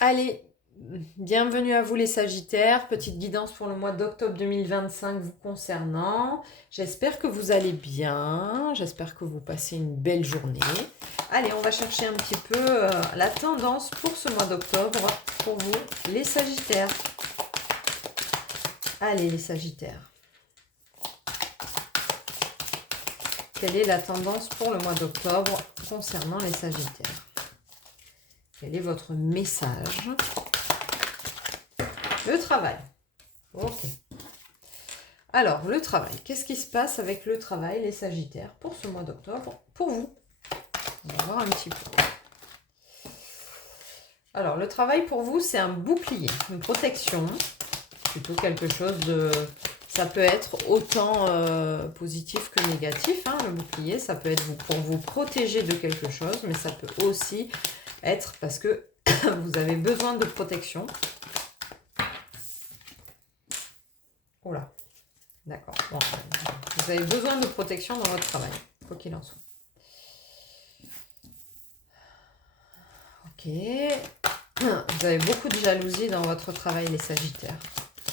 Allez, bienvenue à vous les Sagittaires, petite guidance pour le mois d'octobre 2025 vous concernant. J'espère que vous allez bien, j'espère que vous passez une belle journée. Allez, on va chercher un petit peu la tendance pour ce mois d'octobre pour vous les Sagittaires. Allez les Sagittaires. Quelle est la tendance pour le mois d'octobre concernant les Sagittaires? Quel est votre message? Le travail. Ok. Alors, le travail. Qu'est-ce qui se passe avec le travail, les Sagittaires, pour ce mois d'octobre, pour vous? On va voir un petit peu. Alors, le travail pour vous, c'est un bouclier, une protection. Plutôt quelque chose de... Ça peut être autant positif que négatif, hein, le bouclier. Ça peut être pour vous protéger de quelque chose, mais ça peut aussi être parce que vous avez besoin de protection. Oh là. D'accord. Bon, vous avez besoin de protection dans votre travail, quoi qu'il en soit. Ok. Vous avez beaucoup de jalousie dans votre travail, les Sagittaires.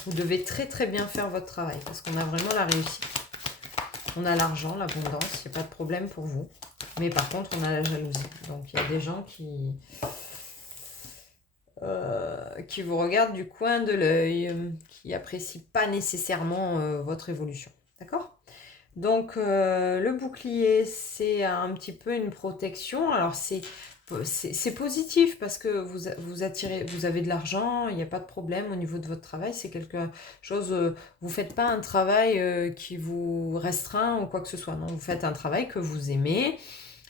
Vous devez très très bien faire votre travail parce qu'on a vraiment la réussite. On a l'argent, l'abondance, il n'y a pas de problème pour vous. Mais par contre, on a la jalousie. Donc, il y a des gens qui vous regardent du coin de l'œil, qui n'apprécient pas nécessairement votre évolution. D'accord ? Donc, le bouclier, c'est un petit peu une protection. Alors, c'est positif parce que vous attirez, vous avez de l'argent, il n'y a pas de problème au niveau de votre travail. C'est quelque chose, vous ne faites pas un travail qui vous restreint ou quoi que ce soit. Non, vous faites un travail que vous aimez,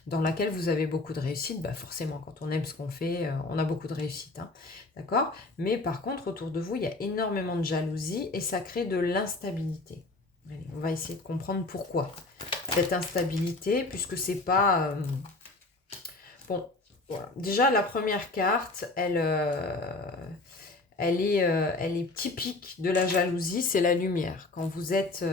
dans lequel vous avez beaucoup de réussite. Bah forcément, quand on aime ce qu'on fait, on a beaucoup de réussite. Hein, d'accord ? Mais par contre, autour de vous, il y a énormément de jalousie et ça crée de l'instabilité. Allez, on va essayer de comprendre pourquoi cette instabilité, puisque c'est pas... Bon, voilà. Déjà, la première carte, elle est typique de la jalousie, c'est la lumière. Quand vous êtes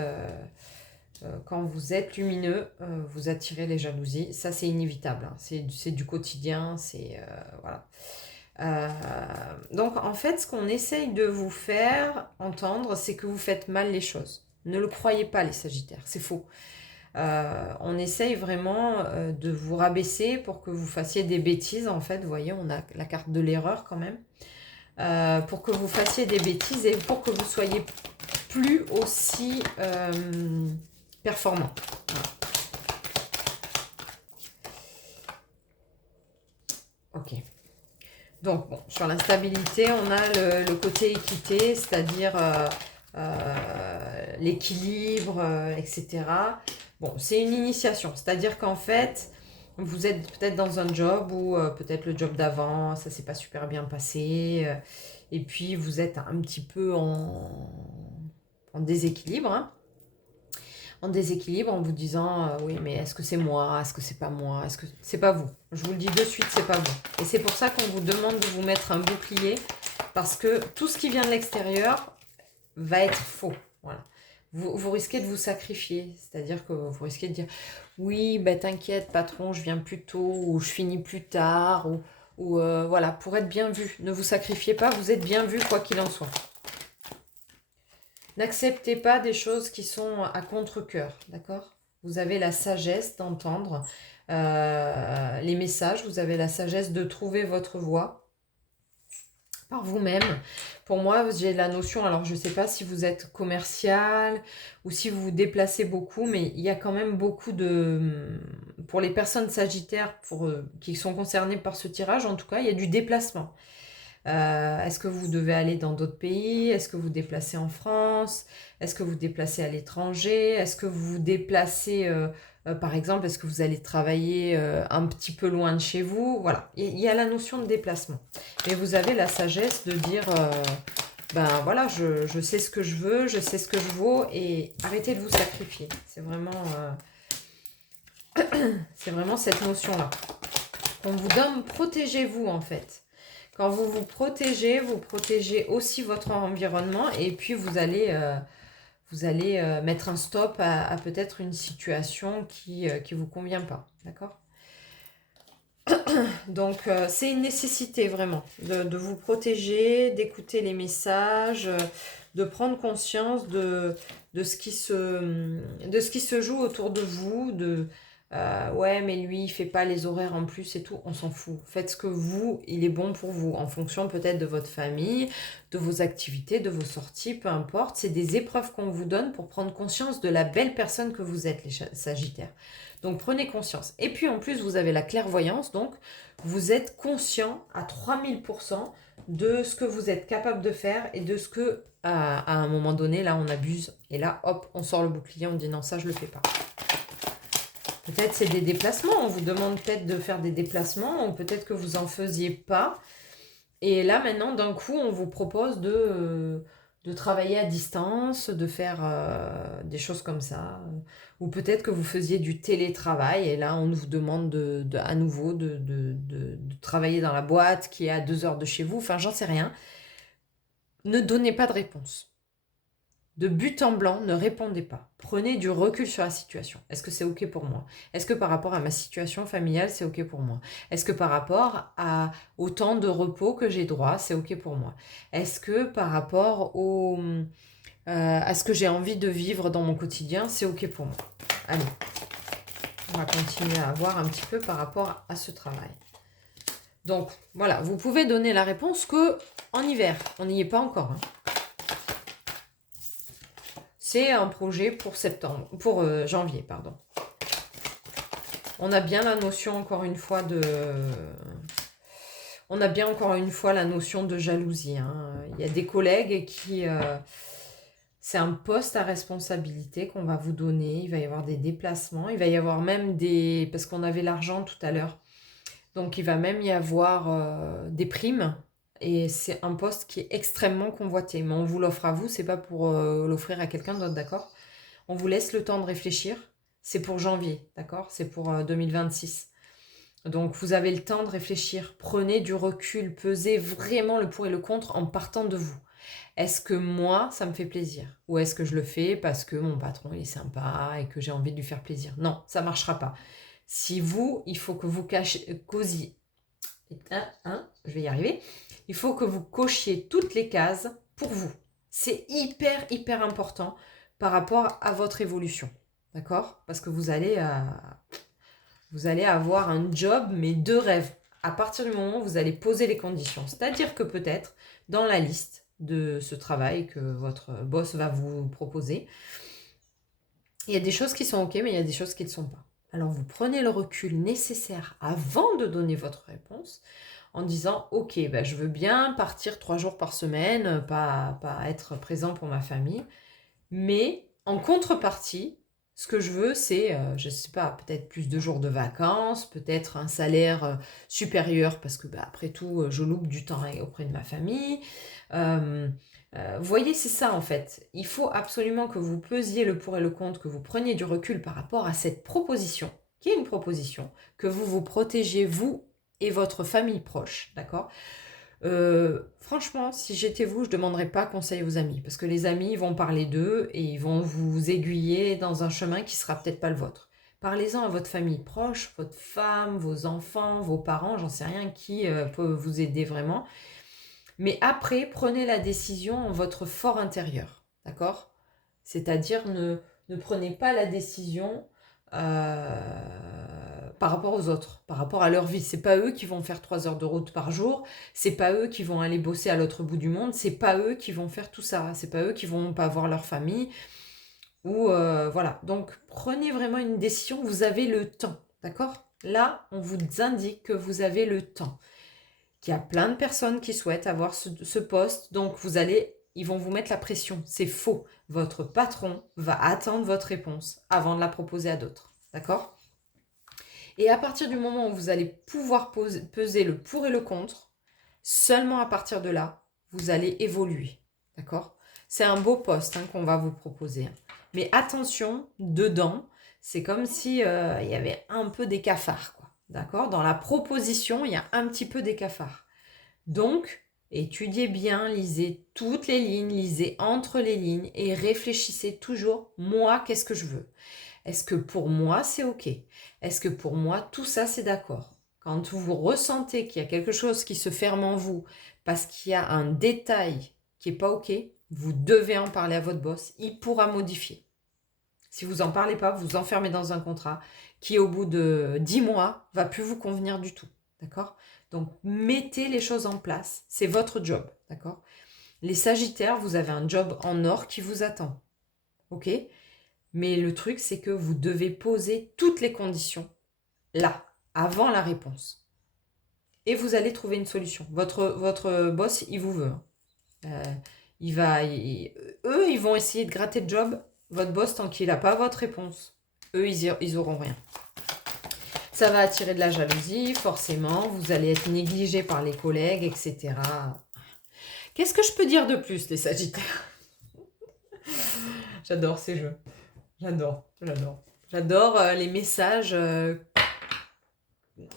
lumineux, vous attirez les jalousies. Ça, c'est inévitable. Hein. C'est du quotidien, c'est... voilà. Donc, en fait, ce qu'on essaye de vous faire entendre, c'est que vous faites mal les choses. Ne le croyez pas, les Sagittaires, c'est faux. On essaye vraiment de vous rabaisser pour que vous fassiez des bêtises. En fait, vous voyez, on a la carte de l'erreur quand même. Pour que vous fassiez des bêtises et pour que vous soyez plus aussi performant. Voilà. Ok. Donc, bon, sur l'instabilité, on a le côté équité, c'est-à-dire l'équilibre, etc. Bon, c'est une initiation, c'est-à-dire qu'en fait, vous êtes peut-être dans un job où peut-être le job d'avant, ça s'est pas super bien passé, et puis vous êtes un petit peu en déséquilibre, hein, en déséquilibre en vous disant oui mais est-ce que c'est moi, est-ce que c'est pas moi, est-ce que c'est pas vous, je vous le dis de suite, c'est pas vous, et c'est pour ça qu'on vous demande de vous mettre un bouclier parce que tout ce qui vient de l'extérieur va être faux. Voilà. Vous risquez de vous sacrifier, c'est-à-dire que vous risquez de dire oui ben t'inquiète patron, je viens plus tôt ou je finis plus tard ou voilà, pour être bien vu. Ne vous sacrifiez pas, vous êtes bien vu quoi qu'il en soit. N'acceptez pas des choses qui sont à contre-cœur, d'accord ? Vous avez la sagesse d'entendre les messages, vous avez la sagesse de trouver votre voie par vous-même. Pour moi, j'ai la notion, alors je ne sais pas si vous êtes commercial ou si vous vous déplacez beaucoup, mais il y a quand même beaucoup de... Pour les personnes sagittaires qui sont concernées par ce tirage, en tout cas, il y a du déplacement. Est-ce que vous devez aller dans d'autres pays? Est-ce que vous vous déplacez en France? Est-ce que vous vous déplacez à l'étranger? Est-ce que vous vous déplacez, par exemple, est-ce que vous allez travailler un petit peu loin de chez vous? Voilà, il y a la notion de déplacement. Et vous avez la sagesse de dire, ben voilà, je sais ce que je veux, je sais ce que je vaux, et arrêtez de vous sacrifier. C'est vraiment cette notion-là. On vous donne, protégez-vous en fait. Quand vous vous protégez aussi votre environnement et puis vous allez mettre un stop à peut-être une situation qui vous convient pas. D'accord ? Donc, c'est une nécessité vraiment de vous protéger, d'écouter les messages, de prendre conscience de de ce qui se joue autour de vous. Ouais, mais lui, il fait pas les horaires en plus et tout. On s'en fout. Faites ce que vous, il est bon pour vous, en fonction peut-être de votre famille, de vos activités, de vos sorties, peu importe. C'est des épreuves qu'on vous donne pour prendre conscience de la belle personne que vous êtes, les Sagittaires. Donc, prenez conscience. Et puis, en plus, vous avez la clairvoyance, donc vous êtes conscient à 3000% de ce que vous êtes capable de faire et de ce que, à un moment donné, là, on abuse. Et là, hop, on sort le bouclier, on dit non, ça, je le fais pas. Peut-être c'est des déplacements, on vous demande peut-être de faire des déplacements, ou peut-être que vous en faisiez pas. Et là, maintenant, d'un coup, on vous propose de travailler à distance, de faire des choses comme ça. Ou peut-être que vous faisiez du télétravail, et là, on vous demande à nouveau de travailler dans la boîte qui est à 2 heures de chez vous. Enfin, j'en sais rien. Ne donnez pas de réponse. De but en blanc, ne répondez pas. Prenez du recul sur la situation. Est-ce que c'est OK pour moi? Est-ce que par rapport à ma situation familiale, c'est OK pour moi? Est-ce que par rapport au temps de repos que j'ai droit, c'est OK pour moi? Est-ce que par rapport à ce que j'ai envie de vivre dans mon quotidien, c'est OK pour moi? Allez, on va continuer à voir un petit peu par rapport à ce travail. Donc, voilà, vous pouvez donner la réponse que en hiver. On n'y est pas encore, hein. C'est un projet pour janvier, pardon. On a bien la notion, encore une fois, on a bien encore une fois la notion de jalousie, hein. Il y a des collègues qui... c'est un poste à responsabilité qu'on va vous donner. Il va y avoir des déplacements. Il va y avoir même des... Parce qu'on avait l'argent tout à l'heure. Donc, il va même y avoir des primes. Et c'est un poste qui est extrêmement convoité. Mais on vous l'offre à vous, c'est pas pour l'offrir à quelqu'un d'autre, d'accord? On vous laisse le temps de réfléchir. C'est pour janvier, d'accord? C'est pour 2026. Donc, vous avez le temps de réfléchir. Prenez du recul. Pesez vraiment le pour et le contre en partant de vous. Est-ce que moi, ça me fait plaisir? Ou est-ce que je le fais parce que mon patron il est sympa et que j'ai envie de lui faire plaisir? Non, ça ne marchera pas. Si vous, il faut que vous cosiez. Je vais y arriver. Il faut que vous cochiez toutes les cases pour vous. C'est hyper, hyper important par rapport à votre évolution. D'accord? Parce que vous allez avoir un job, mais de rêve. À partir du moment où vous allez poser les conditions. C'est-à-dire que peut-être, dans la liste de ce travail que votre boss va vous proposer, il y a des choses qui sont OK, mais il y a des choses qui ne sont pas. Alors, vous prenez le recul nécessaire avant de donner votre réponse en disant « Ok, ben, je veux bien partir 3 jours par semaine, pas être présent pour ma famille, mais en contrepartie, ce que je veux, c'est, je ne sais pas, peut-être plus de jours de vacances, peut-être un salaire supérieur, parce que après tout, je loupe du temps auprès de ma famille. Vous voyez, c'est ça en fait. Il faut absolument que vous pesiez le pour et le contre, que vous preniez du recul par rapport à cette proposition, qui est une proposition, que vous vous protégez, vous et votre famille proche, d'accord? Franchement, si j'étais vous, je ne demanderais pas conseil aux amis, parce que les amis vont parler d'eux et ils vont vous aiguiller dans un chemin qui sera peut-être pas le vôtre. Parlez-en à votre famille proche, votre femme, vos enfants, vos parents, j'en sais rien qui peut vous aider vraiment. Mais après, prenez la décision en votre fort intérieur, d'accord? C'est-à-dire ne prenez pas la décision par rapport aux autres, par rapport à leur vie. C'est pas eux qui vont faire 3 heures de route par jour, c'est pas eux qui vont aller bosser à l'autre bout du monde, c'est pas eux qui vont faire tout ça, c'est pas eux qui vont pas voir leur famille. Ou voilà. Donc prenez vraiment une décision, vous avez le temps, d'accord? Là, on vous indique que vous avez le temps. Qu'il y a plein de personnes qui souhaitent avoir ce poste, donc ils vont vous mettre la pression. C'est faux. Votre patron va attendre votre réponse avant de la proposer à d'autres. D'accord? Et à partir du moment où vous allez pouvoir peser le pour et le contre, seulement à partir de là, vous allez évoluer. D'accord? C'est un beau poste qu'on va vous proposer. Mais attention, dedans, c'est comme si il y avait un peu des cafards, quoi. D'accord? Dans la proposition, il y a un petit peu des cafards. Donc, étudiez bien, lisez toutes les lignes, lisez entre les lignes et réfléchissez toujours, moi, qu'est-ce que je veux? Est-ce que pour moi, c'est OK? Est-ce que pour moi, tout ça, c'est d'accord? quand vous ressentez qu'il y a quelque chose qui se ferme en vous parce qu'il y a un détail qui n'est pas OK, vous devez en parler à votre boss. Il pourra modifier. Si vous n'en parlez pas, vous vous enfermez dans un contrat qui, au bout de 10 mois, va plus vous convenir du tout. D'accord ? Donc, mettez les choses en place. C'est votre job. D'accord ? Les Sagittaires, vous avez un job en or qui vous attend. OK ? Mais le truc, c'est que vous devez poser toutes les conditions là, avant la réponse. Et vous allez trouver une solution. Votre boss, il vous veut. Eux, ils vont essayer de gratter le job. Votre boss, tant qu'il n'a pas votre réponse, eux, ils auront rien. Ça va attirer de la jalousie, forcément. Vous allez être négligé par les collègues, etc. Qu'est-ce que je peux dire de plus, les Sagittaires? J'adore ces jeux. J'adore les messages.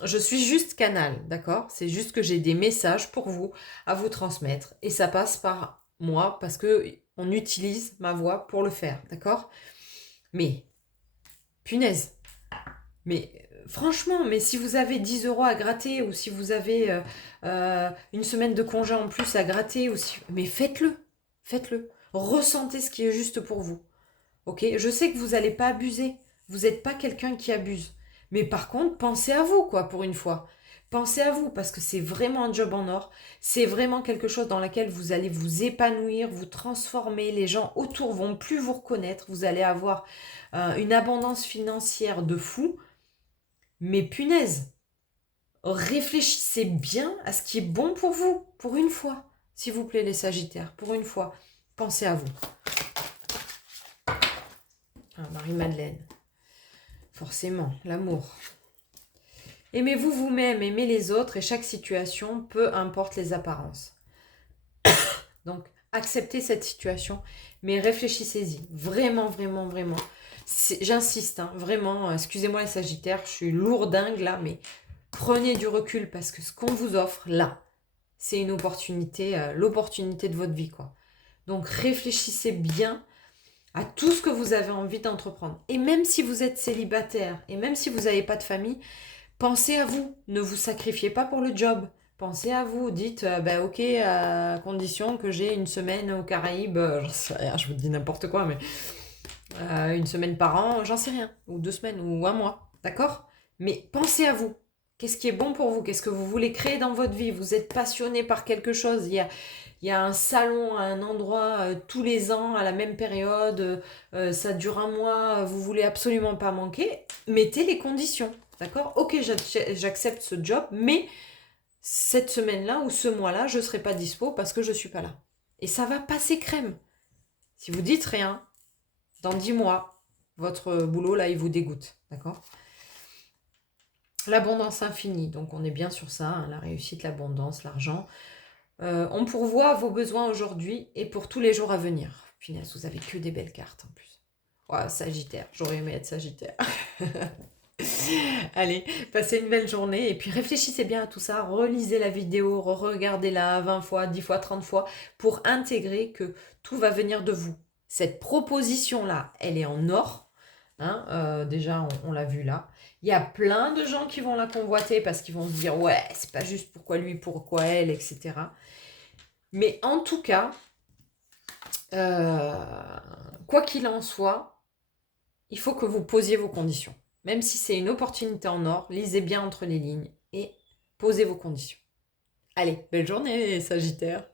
Je suis juste canal, d'accord? C'est juste que j'ai des messages pour vous, à vous transmettre. Et ça passe par moi, parce que on utilise ma voix pour le faire, d'accord? Mais, punaise. Mais franchement, mais si vous avez 10 € à gratter, ou si vous avez une semaine de congé en plus à gratter, mais faites-le. Faites-le. Ressentez ce qui est juste pour vous. Ok? Je sais que vous n'allez pas abuser. Vous n'êtes pas quelqu'un qui abuse. Mais par contre, pensez à vous, quoi, pour une fois. Pensez à vous, parce que c'est vraiment un job en or. C'est vraiment quelque chose dans lequel vous allez vous épanouir, vous transformer. Les gens autour vont plus vous reconnaître. Vous allez avoir une abondance financière de fou. Mais punaise, réfléchissez bien à ce qui est bon pour vous, pour une fois. S'il vous plaît, les Sagittaires, pour une fois. Pensez à vous. Ah, Marie-Madeleine. Forcément, l'amour. Aimez-vous vous-même, aimez les autres et chaque situation, peu importe les apparences. Donc, acceptez cette situation, mais réfléchissez-y. Vraiment, vraiment, vraiment. J'insiste, hein, vraiment, excusez-moi les Sagittaires, je suis lourdingue là, mais prenez du recul parce que ce qu'on vous offre là, c'est une opportunité, l'opportunité de votre vie, quoi. Donc, réfléchissez bien à tout ce que vous avez envie d'entreprendre. Et même si vous êtes célibataire, et même si vous n'avez pas de famille, pensez à vous. Ne vous sacrifiez pas pour le job. Pensez à vous. Dites, ok, à condition que j'ai une semaine aux Caraïbes, j'en sais rien, je vous dis n'importe quoi, mais une semaine par an, j'en sais rien. Ou 2 semaines, ou un mois. D'accord ? Mais pensez à vous. Qu'est-ce qui est bon pour vous? Qu'est-ce que vous voulez créer dans votre vie? Vous êtes passionné par quelque chose. Il y a un salon à un endroit tous les ans à la même période, ça dure un mois, vous voulez absolument pas manquer, mettez les conditions, d'accord? Ok, j'accepte ce job, mais cette semaine-là ou ce mois-là, je ne serai pas dispo parce que je ne suis pas là. Et ça va passer crème. Si vous dites rien, dans 10 mois, votre boulot, là, il vous dégoûte, d'accord? L'abondance infinie, donc on est bien sur ça, hein, la réussite, l'abondance, l'argent. On pourvoit vos besoins aujourd'hui et pour tous les jours à venir. Punaise, vous avez que des belles cartes en plus. Ouais, Sagittaire, j'aurais aimé être Sagittaire. Allez, passez une belle journée et puis réfléchissez bien à tout ça. Relisez la vidéo, regardez-la 20 fois, 10 fois, 30 fois pour intégrer que tout va venir de vous. Cette proposition-là, elle est en or. Hein, déjà, on l'a vu là. Il y a plein de gens qui vont la convoiter parce qu'ils vont se dire ouais, c'est pas juste pourquoi lui, pourquoi elle, etc. Mais en tout cas, quoi qu'il en soit, il faut que vous posiez vos conditions. Même si c'est une opportunité en or, lisez bien entre les lignes et posez vos conditions. Allez, belle journée, Sagittaire!